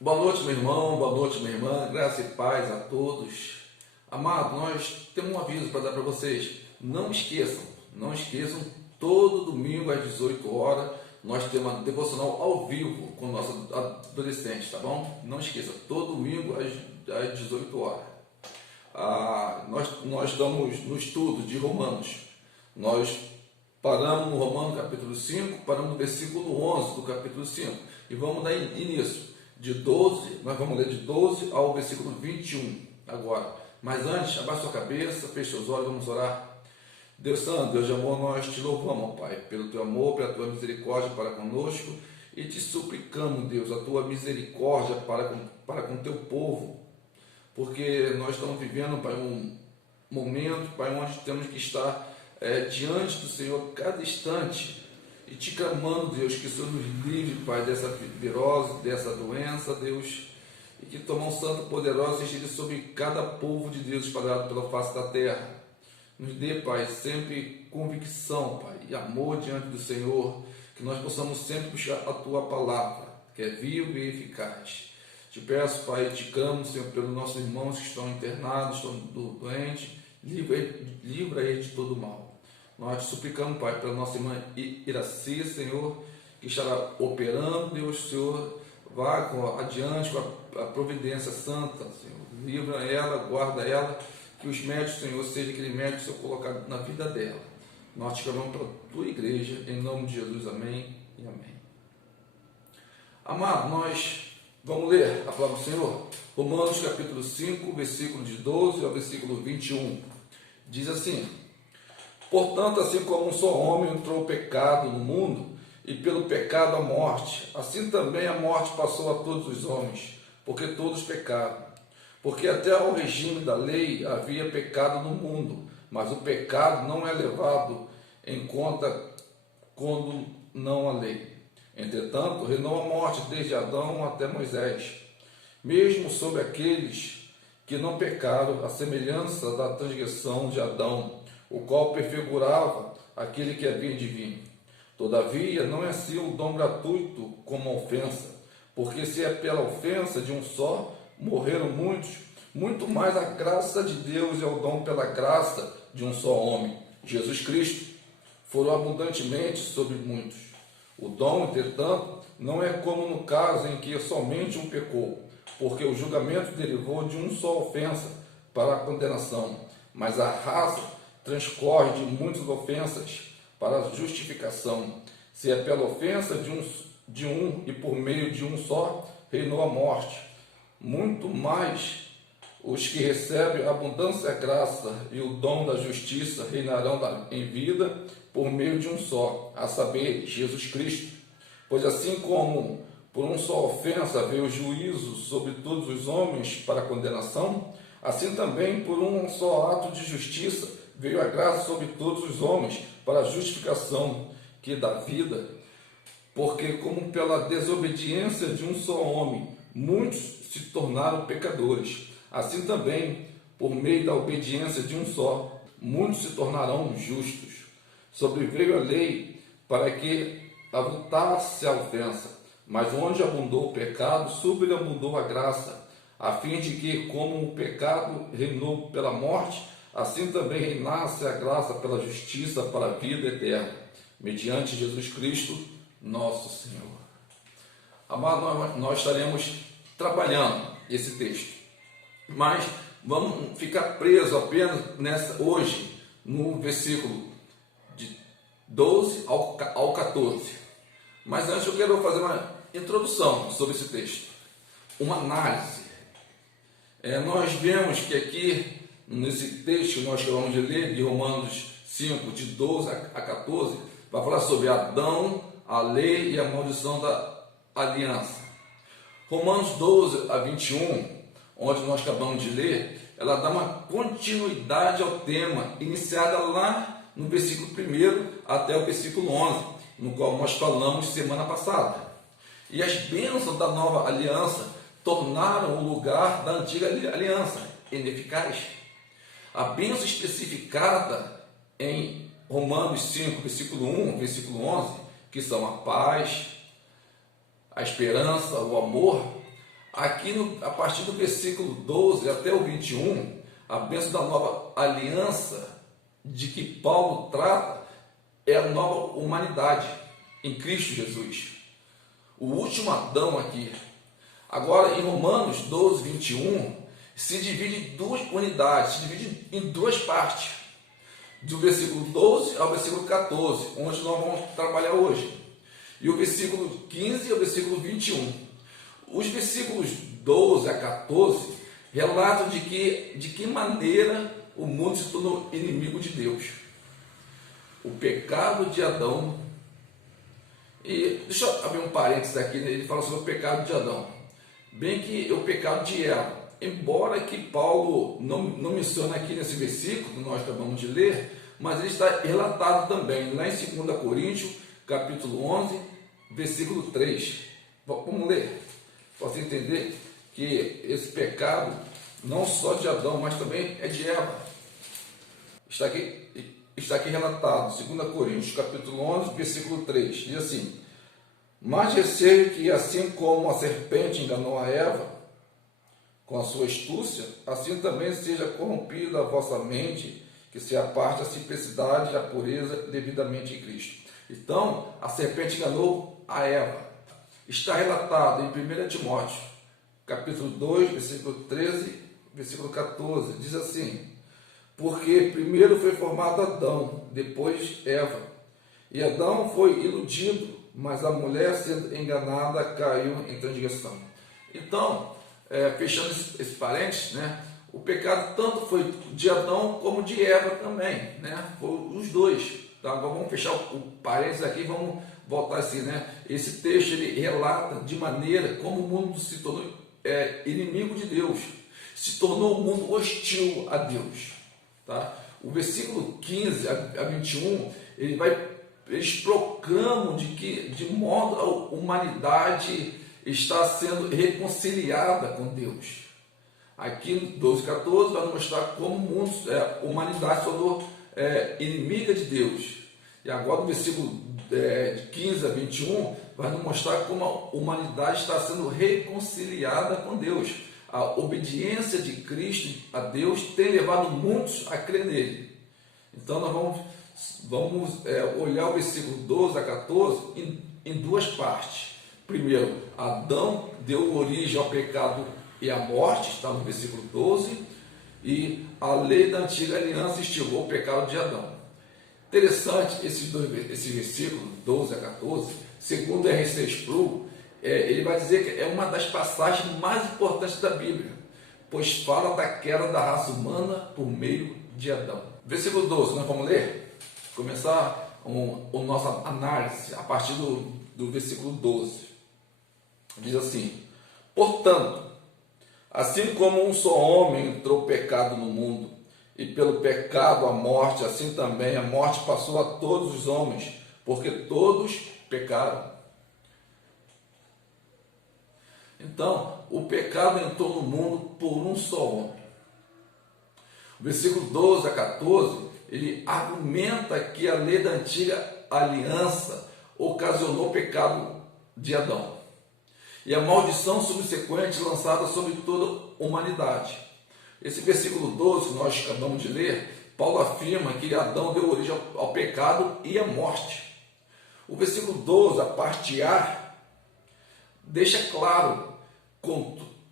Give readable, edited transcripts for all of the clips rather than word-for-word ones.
Boa noite, meu irmão, boa noite, minha irmã, graça e paz a todos. Amado, nós temos um aviso para dar para vocês. Não esqueçam, todo domingo às 18 horas, nós temos uma devocional ao vivo com nossos adolescentes, tá bom? Não esqueça, todo domingo às 18 horas. Nós estamos no estudo de Romanos. Nós paramos no Romanos capítulo 5, paramos no versículo 11 do capítulo 5 e vamos dar início. Nós vamos ler de 12 ao versículo 21 agora. Mas antes, abaixe sua cabeça, feche seus olhos, vamos orar. Deus Santo, Deus de amor, nós te louvamos, Pai, pelo teu amor, pela tua misericórdia para conosco e te suplicamos, Deus, a tua misericórdia para com o teu povo, porque nós estamos vivendo, Pai, um momento, Pai, onde temos que estar diante do Senhor cada instante e te clamando, Deus, que o Senhor nos livre, Pai, dessa virose, dessa doença, Deus, e que tua mão santa e poderosa esteja sobre cada povo de Deus espalhado pela face da terra. Nos dê, Pai, sempre convicção, Pai, e amor diante do Senhor, que nós possamos sempre buscar a tua palavra, que é viva e eficaz. Te peço, Pai, e te clamo, Senhor, pelos nossos irmãos que estão internados, estão doentes, livra eles de todo mal. Nós te suplicamos, Pai, pela nossa irmã Iraci, Senhor, que estará operando, Deus, Senhor, vá adiante com a providência santa, Senhor. Livra ela, guarda ela, que os médicos, Senhor, seja aquele médico, Senhor, colocado na vida dela. Nós te clamamos para a tua igreja, em nome de Jesus, amém e amém. Amado, nós vamos ler a palavra do Senhor, Romanos capítulo 5, versículo de 12 ao versículo 21. Diz assim: portanto, assim como um só homem entrou o pecado no mundo, e pelo pecado a morte, assim também a morte passou a todos os homens, porque todos pecaram. Porque até ao regime da lei havia pecado no mundo, mas o pecado não é levado em conta quando não há lei. Entretanto, reinou a morte desde Adão até Moisés, mesmo sobre aqueles que não pecaram, a semelhança da transgressão de Adão, o qual prefigurava aquele que havia de vir. Todavia, não é assim o dom gratuito como a ofensa, porque se é pela ofensa de um só, morreram muitos, muito mais a graça de Deus é o dom pela graça de um só homem, Jesus Cristo, foram abundantemente sobre muitos. O dom, entretanto, não é como no caso em que somente um pecou, porque o julgamento derivou de uma só ofensa para a condenação, mas a raça transcorre de muitas ofensas para a justificação. Se é pela ofensa de um e por meio de um só, reinou a morte. Muito mais os que recebem a abundância da graça e o dom da justiça reinarão em vida por meio de um só, a saber, Jesus Cristo. Pois assim como por uma só ofensa veio o juízo sobre todos os homens para a condenação, assim também por um só ato de justiça veio a graça sobre todos os homens para a justificação que dá vida. Porque como pela desobediência de um só homem muitos se tornaram pecadores, assim também, por meio da obediência de um só, muitos se tornarão justos. Sobreveio a lei para que avultasse a ofensa, mas onde abundou o pecado, sobreabundou a graça, a fim de que, como o pecado reinou pela morte, assim também reinasse a graça pela justiça para a vida eterna, mediante Jesus Cristo, nosso Senhor. Amado, nós estaremos trabalhando esse texto, mas vamos ficar presos apenas hoje no versículo de 12 ao 14. Mas antes eu quero fazer uma introdução sobre esse texto, uma análise. Nós vemos que aqui, nesse texto que nós acabamos de ler, de Romanos 5, de 12 a 14, vai falar sobre Adão, a lei e a maldição da aliança. Romanos 12 a 21, onde nós acabamos de ler, ela dá uma continuidade ao tema, iniciada lá no versículo 1 até o versículo 11, no qual nós falamos semana passada. E as bênçãos da nova aliança tornaram o lugar da antiga aliança ineficaz. A bênção especificada em Romanos 5, versículo 1, versículo 11, que são a paz, a esperança, o amor, aqui a partir do versículo 12 até o 21, a bênção da nova aliança de que Paulo trata é a nova humanidade em Cristo Jesus. O último Adão aqui. Agora, em Romanos 12, 21, se divide em duas unidades, se divide em duas partes, do versículo 12 ao versículo 14, onde nós vamos trabalhar hoje, e o versículo 15 ao versículo 21. Os versículos 12 a 14 relatam de que maneira o mundo se tornou inimigo de Deus. O pecado de Adão. E deixa eu abrir um parênteses aqui, né? Ele fala sobre o pecado de Adão. Bem que é o pecado de Eva. Embora que Paulo não menciona aqui nesse versículo que nós acabamos de ler, mas ele está relatado também lá em 2 Coríntios, capítulo 11, versículo 3. Vamos ler, para você entender que esse pecado não só de Adão, mas também é de Eva. Está aqui relatado, 2 Coríntios, capítulo 11, versículo 3. Diz assim: mas receio que, assim como a serpente enganou a Eva com a sua astúcia, assim também seja corrompida a vossa mente, que se aparte a simplicidade e a pureza devidamente em Cristo. Então, a serpente enganou a Eva. Está relatado em 1 Timóteo, capítulo 2, versículo 13, versículo 14. Diz assim: porque primeiro foi formado Adão, depois Eva. E Adão foi iludido, mas a mulher, sendo enganada, caiu em transgressão. Então, fechando esse parênteses, né, o pecado tanto foi de Adão como de Eva também, né, foi os dois. Tá? Agora vamos fechar o parênteses aqui, vamos voltar assim, né? Esse texto ele relata de maneira como o mundo se tornou inimigo de Deus, se tornou um mundo hostil a Deus. Tá? O versículo 15 a 21, eles proclamam de modo a humanidade está sendo reconciliada com Deus. Aqui no 12, 14 vai mostrar como o mundo, a humanidade se tornou inimiga de Deus. E agora no versículo 15 a 21 vai nos mostrar como a humanidade está sendo reconciliada com Deus. A obediência de Cristo a Deus tem levado muitos a crer nele. Então nós vamos olhar o versículo 12 a 14 em duas partes. Primeiro, Adão deu origem ao pecado e à morte, está no versículo 12, e a lei da antiga aliança instigou o pecado de Adão. Interessante esse versículo 12 a 14, segundo R.C. Sproul, ele vai dizer que é uma das passagens mais importantes da Bíblia, pois fala da queda da raça humana por meio de Adão. Versículo 12, nós vamos ler? Começar a nossa análise a partir do versículo 12. Diz assim: portanto, assim como um só homem entrou o pecado no mundo, e pelo pecado a morte, assim também a morte passou a todos os homens, porque todos pecaram. Então, o pecado entrou no mundo por um só homem. O versículo 12 a 14, ele argumenta que a lei da antiga aliança ocasionou o pecado de Adão e a maldição subsequente lançada sobre toda a humanidade. Esse versículo 12 que nós acabamos de ler, Paulo afirma que Adão deu origem ao pecado e à morte. O versículo 12, a parte A, deixa claro,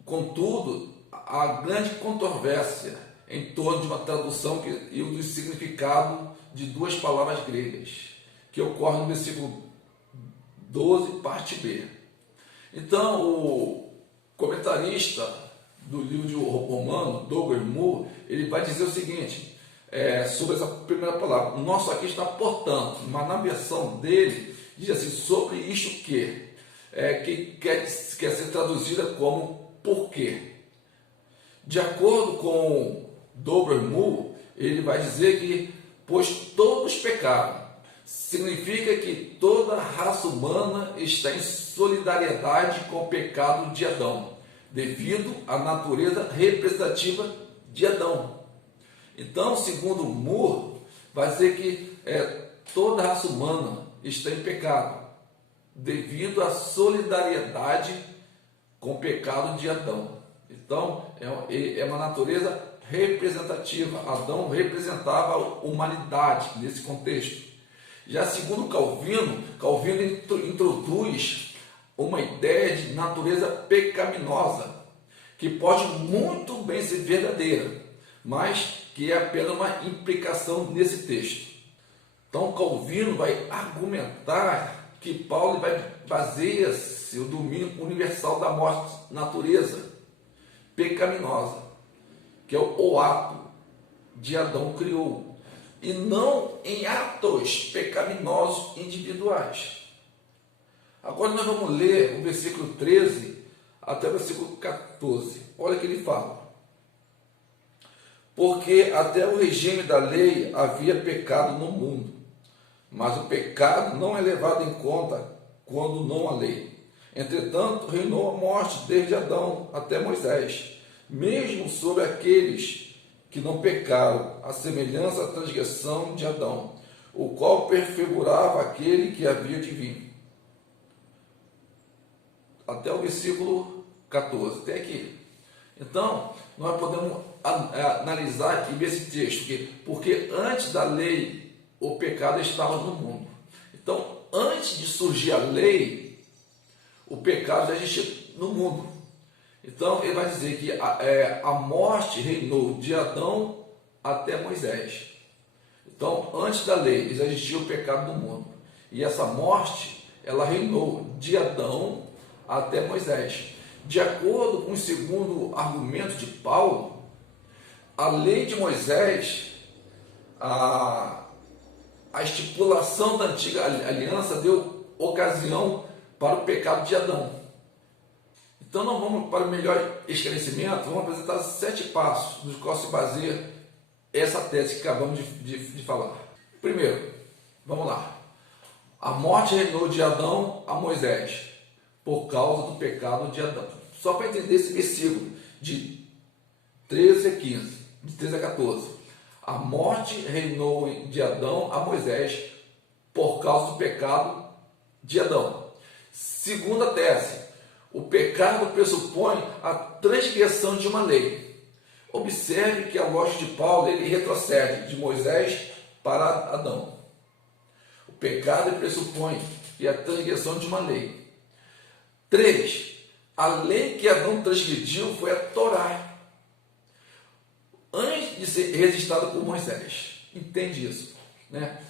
contudo, a grande controvérsia em torno de uma tradução e do significado de duas palavras gregas, que ocorre no versículo 12, parte B. Então, o comentarista do livro de Romano, Douglas Moo, ele vai dizer o seguinte, sobre essa primeira palavra: o nosso aqui está portanto, mas na versão dele, diz assim, sobre isto que quer ser traduzida como porquê. De acordo com Douglas Moo, ele vai dizer que, pois todos pecaram, significa que toda a raça humana está em solidariedade com o pecado de Adão, devido à natureza representativa de Adão. Então, segundo Moore, vai dizer que toda a raça humana está em pecado, devido à solidariedade com o pecado de Adão. Então, é uma natureza representativa. Adão representava a humanidade nesse contexto. Já segundo Calvino introduz uma ideia de natureza pecaminosa, que pode muito bem ser verdadeira, mas que é apenas uma implicação nesse texto. Então, Calvino vai argumentar que Paulo baseia-se no domínio universal da morte natureza pecaminosa, que é o ato de Adão criou, e não em atos pecaminosos individuais. Agora nós vamos ler o versículo 13 até o versículo 14. Olha o que ele fala. Porque até o regime da lei havia pecado no mundo, mas o pecado não é levado em conta quando não há lei. Entretanto, reinou a morte desde Adão até Moisés, mesmo sobre aqueles que não pecaram, a semelhança da transgressão de Adão, o qual prefigurava aquele que havia de vir. Até o versículo 14, até aqui. Então, nós podemos analisar aqui esse texto, porque antes da lei, o pecado estava no mundo. Então, antes de surgir a lei, o pecado já existia no mundo. Então, ele vai dizer que a morte reinou de Adão até Moisés. Então, antes da lei, já existia o pecado no mundo. E essa morte, ela reinou de Adão até Moisés. De acordo com o segundo argumento de Paulo, a lei de Moisés, a estipulação da antiga aliança deu ocasião para o pecado de Adão. Então, nós vamos, para o melhor esclarecimento, vamos apresentar 7 passos nos quais se baseia essa tese que acabamos de falar. Primeiro, vamos lá. A morte reinou de Adão a Moisés, por causa do pecado de Adão. Só para entender esse versículo, de 13 a 15, de 13 a 14. A morte reinou de Adão a Moisés, por causa do pecado de Adão. Segunda tese. O pecado pressupõe a transgressão de uma lei. Observe que a lógica de Paulo ele retrocede de Moisés para Adão. O pecado pressupõe a transgressão de uma lei. 3. A lei que Adão transgrediu foi a Torá, antes de ser registrada por Moisés. Entende isso, né?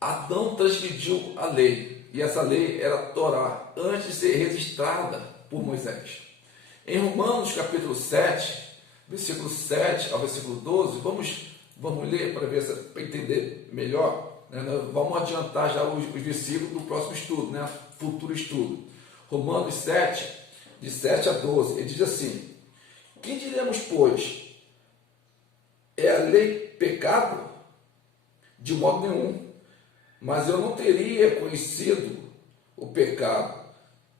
Adão transgrediu a lei. E essa lei era a Torá, antes de ser registrada por Moisés. Em Romanos capítulo 7, versículo 7 ao versículo 12, vamos ler para entender melhor. Né? Vamos adiantar já os versículos do próximo estudo, né? Futuro estudo. Romanos 7, de 7 a 12, ele diz assim: que diremos, pois? É a lei pecado? De modo nenhum. Mas eu não teria conhecido o pecado,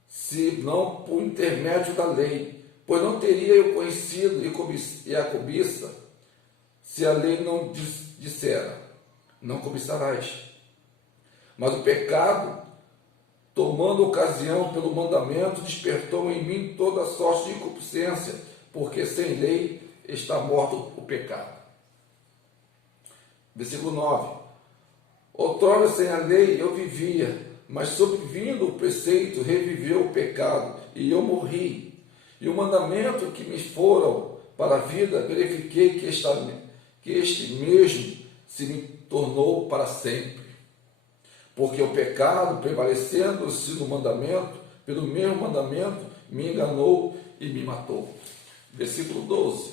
se não por intermédio da lei, pois não teria eu conhecido e a cobiça, se a lei não dissera, não cobiçarás. Mas o pecado, tomando ocasião pelo mandamento, despertou em mim toda sorte de concupiscência, porque sem lei está morto o pecado. Versículo 9. Outrora sem a lei eu vivia, mas sobrevindo o preceito reviveu o pecado, e eu morri. E o mandamento que me foram para a vida, verifiquei que este mesmo se me tornou para sempre. Porque o pecado, prevalecendo-se no mandamento, pelo mesmo mandamento, me enganou e me matou. Versículo 12.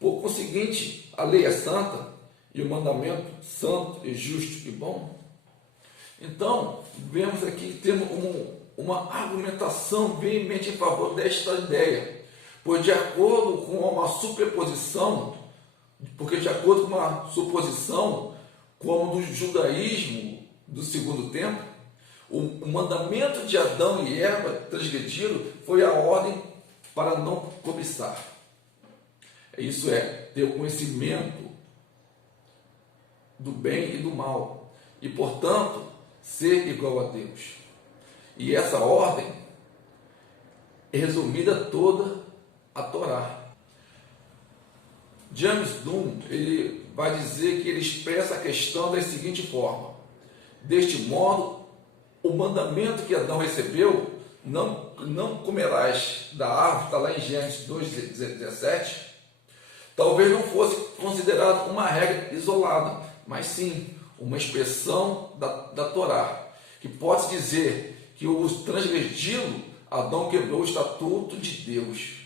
Por conseguinte, a lei é santa, e o mandamento santo e justo e bom. Então, vemos aqui, temos uma argumentação veemente em favor desta ideia, pois de acordo com uma suposição como do judaísmo do segundo tempo, o mandamento de Adão e Eva transgrediram foi a ordem para não cobiçar. Isso é, ter o conhecimento do bem e do mal, e portanto ser igual a Deus. E essa ordem é resumida toda a Torá. James Dunn, ele vai dizer que ele expressa a questão da seguinte forma: deste modo, o mandamento que Adão recebeu, não comerás da árvore, está lá em Gênesis 2,17, talvez não fosse considerado uma regra isolada, mas sim uma expressão da Torá, que pode dizer que o transgredi-lo, Adão quebrou o estatuto de Deus.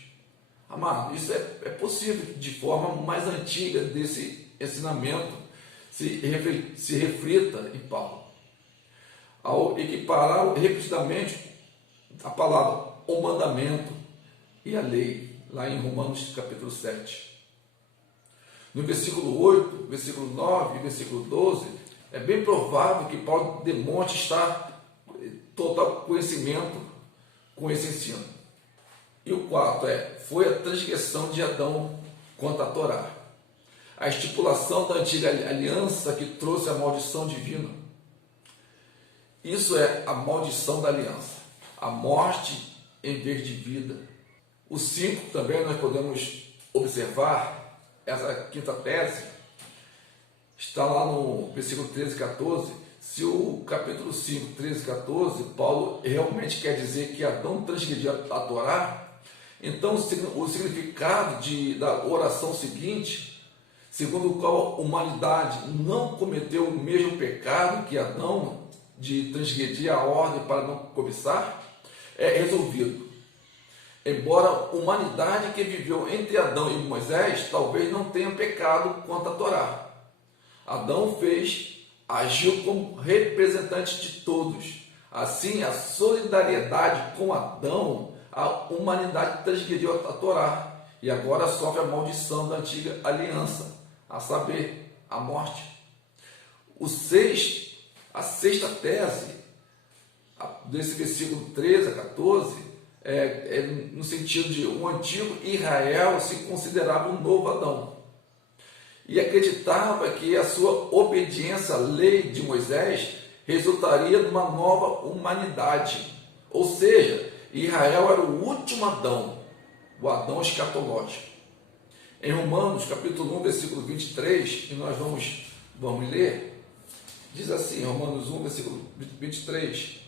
Amado, isso é possível de forma mais antiga desse ensinamento se reflita em Paulo. Ao equiparar repetidamente a palavra o mandamento e a lei, lá em Romanos capítulo 7. No versículo 8, versículo 9 e versículo 12, é bem provável que Paulo demonstre estar total conhecimento com esse ensino. E o quarto foi a transgressão de Adão quanto à Torá. A estipulação da antiga aliança que trouxe a maldição divina. Isso é a maldição da aliança. A morte em vez de vida. O 5 também nós podemos observar, essa quinta tese, está lá no versículo 13 e 14. Se o capítulo 5, 13 e 14, Paulo realmente quer dizer que Adão transgrediu a Torá, então o significado da oração seguinte, segundo o qual a humanidade não cometeu o mesmo pecado que Adão, de transgredir a ordem para não cobiçar, é resolvido. Embora a humanidade que viveu entre Adão e Moisés talvez não tenha pecado quanto à Torá. Adão agiu como representante de todos. Assim, a solidariedade com Adão, a humanidade transgrediu a Torá e agora sofre a maldição da antiga aliança, a saber, a morte. A sexta tese, desse versículo 13 a 14, no sentido de o antigo Israel se considerava um novo Adão e acreditava que a sua obediência à lei de Moisés resultaria numa nova humanidade, ou seja, Israel era o último Adão, o Adão escatológico. Em Romanos capítulo 1, versículo 23, e nós vamos ler, diz assim, Romanos 1, versículo 23: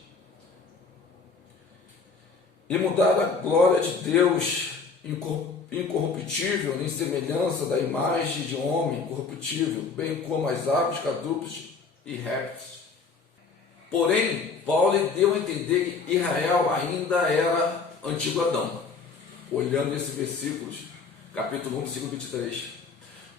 e mudar a glória de Deus incorruptível em semelhança da imagem de homem corruptível, bem como as aves, quadrúpedes e répteis. Porém, Paulo deu a entender que Israel ainda era antigo Adão, olhando esses versículos, capítulo 1, versículo 23.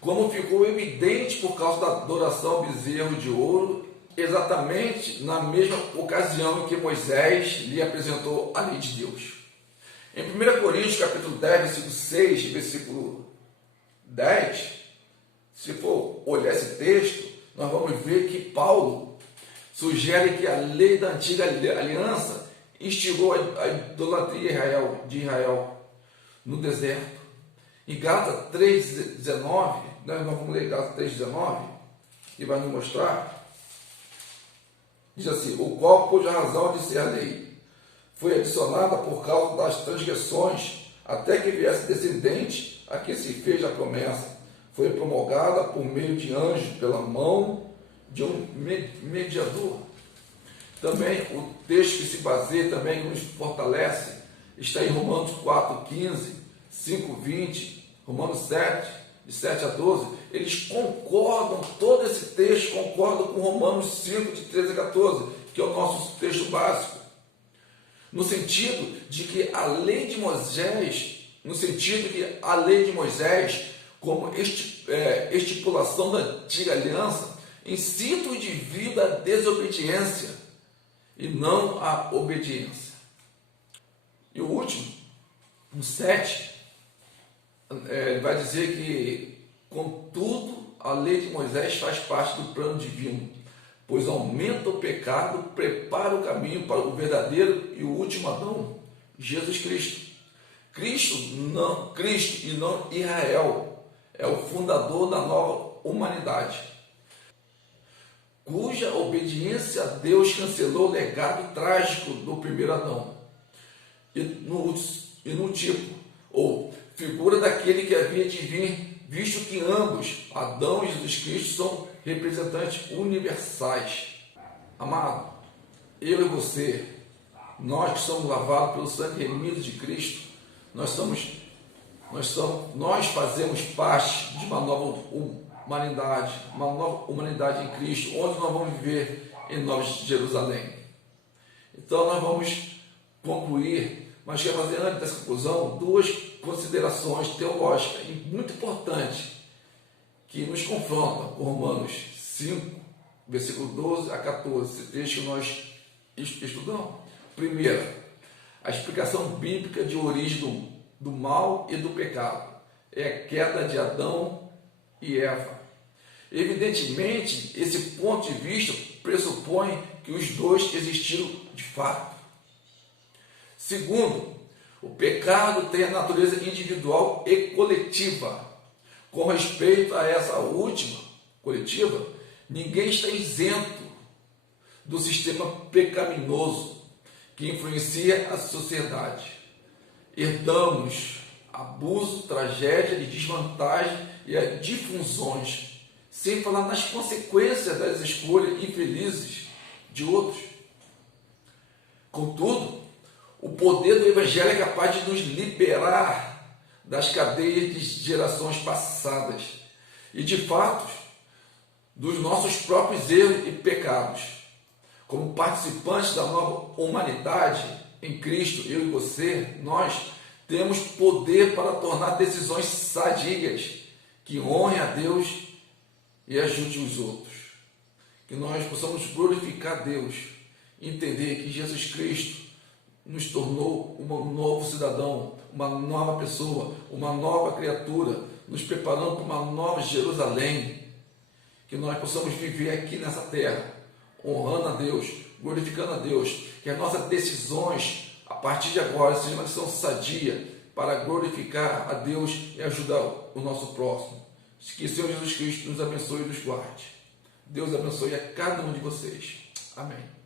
Como ficou evidente por causa da adoração ao bezerro de ouro, exatamente na mesma ocasião em que Moisés lhe apresentou a lei de Deus. Em 1 Coríntios, capítulo 10, versículo 6 e versículo 10, se for olhar esse texto, nós vamos ver que Paulo sugere que a lei da antiga aliança instigou a idolatria de Israel no deserto. Em Gálatas 3,19, nós vamos ler Gálatas 3,19, que vai nos mostrar. Diz assim: o qual, por razão de ser a lei, foi adicionada por causa das transgressões, até que viesse descendente a que se fez a promessa. Foi promulgada por meio de anjos, pela mão de um mediador. Também o texto que se baseia, também nos fortalece, está em Romanos 4,15, 5,20, Romanos 7, de 7 a 12. Eles concordam, todo esse texto concorda com Romanos 5, de 13 a 14, que é o nosso texto básico. No sentido de que a lei de Moisés, como estipulação da antiga aliança, incita o indivíduo à desobediência e não à obediência. E o último, no 7, vai dizer que, contudo, a lei de Moisés faz parte do plano divino, pois aumenta o pecado, prepara o caminho para o verdadeiro e o último Adão, Jesus Cristo. Cristo e não Israel, é o fundador da nova humanidade, cuja obediência a Deus cancelou o legado trágico do primeiro Adão. E no tipo, ou figura daquele que havia de vir, visto que ambos, Adão e Jesus Cristo, são representantes universais. Amado, eu e você, nós que somos lavados pelo sangue remido de Cristo, nós fazemos parte de uma nova humanidade em Cristo, onde nós vamos viver em Nova Jerusalém. Então nós vamos concluir, mas quero fazer antes dessa conclusão duas considerações teológicas muito importantes que nos confrontam com Romanos 5, versículo 12 a 14, esse trecho que nós estudamos. Primeiro, a explicação bíblica de origem do mal e do pecado é a queda de Adão e Eva. Evidentemente, esse ponto de vista pressupõe que os dois existiram de fato. Segundo, o pecado tem a natureza individual e coletiva. Com respeito a essa última, coletiva, ninguém está isento do sistema pecaminoso que influencia a sociedade. Herdamos abuso, tragédia e desvantagem e as difusões, sem falar nas consequências das escolhas infelizes de outros. Contudo, o poder do Evangelho é capaz de nos liberar das cadeias de gerações passadas e de fatos dos nossos próprios erros e pecados. Como participantes da nova humanidade em Cristo, eu e você, nós temos poder para tornar decisões sadias que honrem a Deus e ajudem os outros. Que nós possamos glorificar Deus, entender que Jesus Cristo nos tornou um novo cidadão, uma nova pessoa, uma nova criatura, nos preparando para uma nova Jerusalém. Que nós possamos viver aqui nessa terra, honrando a Deus, glorificando a Deus, que as nossas decisões, a partir de agora, sejam uma decisão sadia para glorificar a Deus e ajudar o nosso próximo. Que o Senhor Jesus Cristo nos abençoe e nos guarde. Deus abençoe a cada um de vocês. Amém.